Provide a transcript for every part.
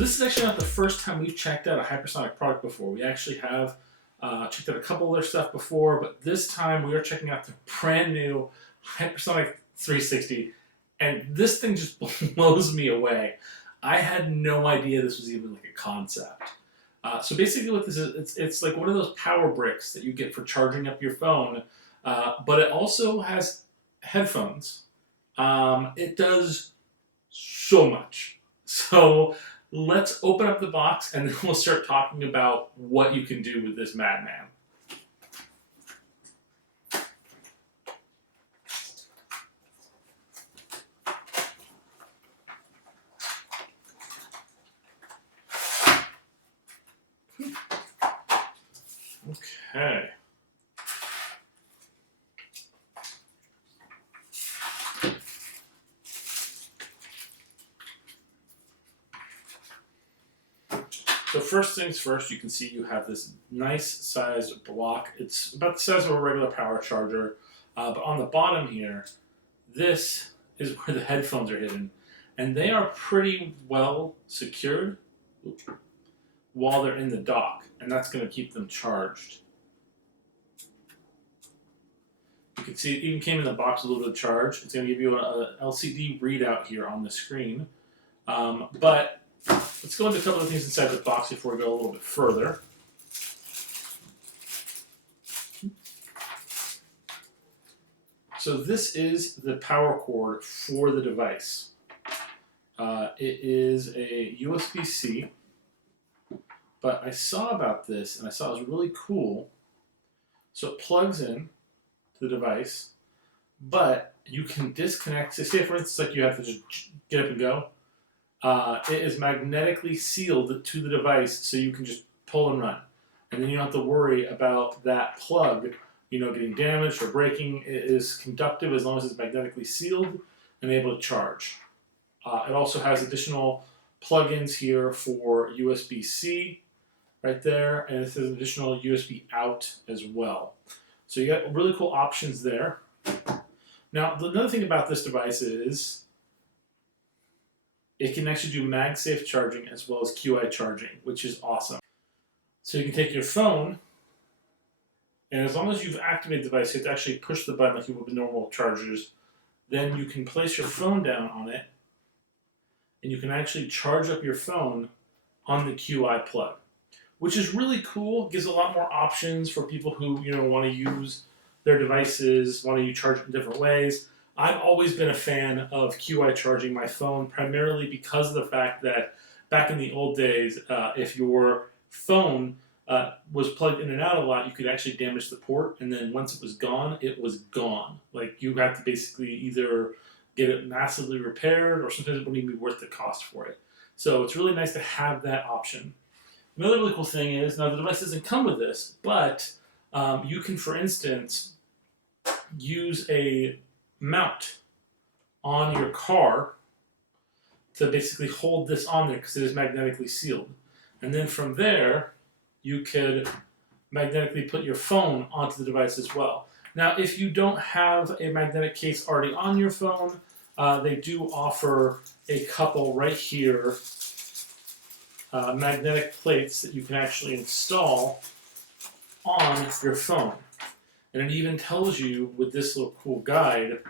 So this is actually not the first time we've checked out a Hypersonic product before. We actually have checked out a couple other stuff before, but this time we are checking out the brand new Hypersonic 360, and this thing just blows me away. I had no idea this was even like a concept. So basically what this is, it's like one of those power bricks that you get for charging up your phone, but it also has headphones. It does so much. So let's open up the box and then we'll start talking about what you can do with this madman. Okay. So first things first, you can see you have this nice sized block. It's about the size of a regular power charger, but on the bottom here, this is where the headphones are hidden, and they are pretty well secured while they're in the dock, and that's going to keep them charged. You can see it even came in the box with a little bit of charge. It's going to give you an LCD readout here on the screen, but let's go into a couple of things inside the box before we go a little bit further. So this is the power cord for the device. It is a USB-C, but I saw about this and I saw it was really cool. So it plugs in to the device, but you can disconnect. So say for instance, like you have to just get up and go. It is magnetically sealed to the device, so you can just pull and run, and then you don't have to worry about that plug, getting damaged or breaking. It is conductive as long as it's magnetically sealed and able to charge. It also has additional plugins here for USB-C right there, and it says additional USB out as well. So you got really cool options there. Now, another thing about this device is it can actually do MagSafe charging as well as Qi charging, which is awesome. So you can take your phone, and as long as you've activated the device, you have to actually push the button like you would with normal chargers. Then you can place your phone down on it, and you can actually charge up your phone on the Qi plug, which is really cool. It gives a lot more options for people who want to use their devices, want to charge it in different ways. I've always been a fan of Qi charging my phone, primarily because of the fact that back in the old days, if your phone was plugged in and out a lot, you could actually damage the port, and then once it was gone, it was gone. Like, you have to basically either get it massively repaired, or sometimes it wouldn't even be worth the cost for it. So it's really nice to have that option. Another really cool thing is, now the device doesn't come with this, but you can, for instance, use a mount on your car to basically hold this on there because it is magnetically sealed. And then from there, you could magnetically put your phone onto the device as well. Now, if you don't have a magnetic case already on your phone, they do offer a couple right here, magnetic plates that you can actually install on your phone. And it even tells you with this little cool guide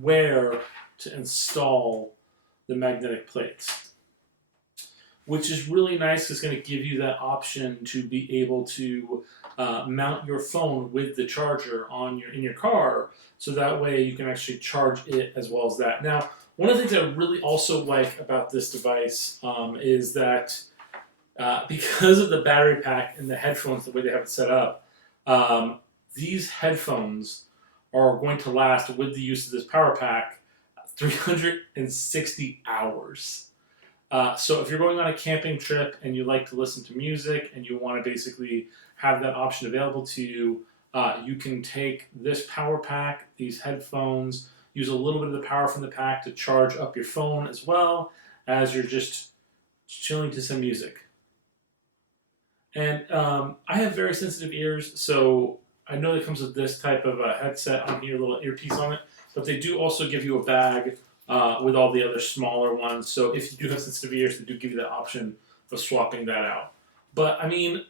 where to install the magnetic plates, which is really nice. It's going to give you that option to be able to mount your phone with the charger in your car, so that way you can actually charge it as well as that. Now, one of the things I really also like about this device is that because of the battery pack and the headphones, the way they have it set up, these headphones are going to last, with the use of this power pack, 360 hours. So if you're going on a camping trip and you like to listen to music and you want to basically have that option available to you, you can take this power pack, these headphones, use a little bit of the power from the pack to charge up your phone as well as you're just chilling to some music. And I have very sensitive ears, so I know it comes with this type of a headset on here, a little earpiece on it, but they do also give you a bag with all the other smaller ones. So if you do have sensitive ears, they do give you the option of swapping that out. But I mean,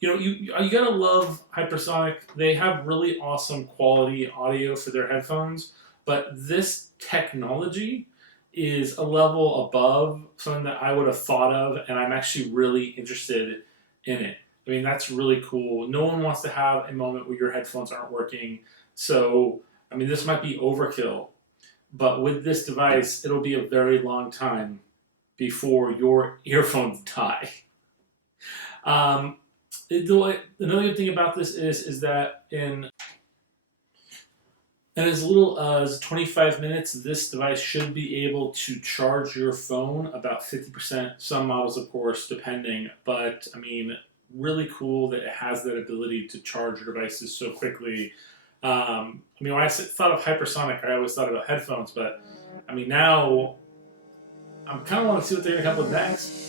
you gotta love Hypersonic. They have really awesome quality audio for their headphones, but this technology is a level above something that I would have thought of, and I'm actually really interested in it. I mean, that's really cool. No one wants to have a moment where your headphones aren't working. So, I mean, this might be overkill, but with this device, it'll be a very long time before your earphones die. Um, Another good thing about this is that in as little as 25 minutes, this device should be able to charge your phone about 50%. Some models, of course, depending. But I mean, really cool that it has that ability to charge your devices so quickly. I mean, when I thought of hypersonic, I always thought about headphones, but I mean, now I'm kind of want to see what they're going to come up with next.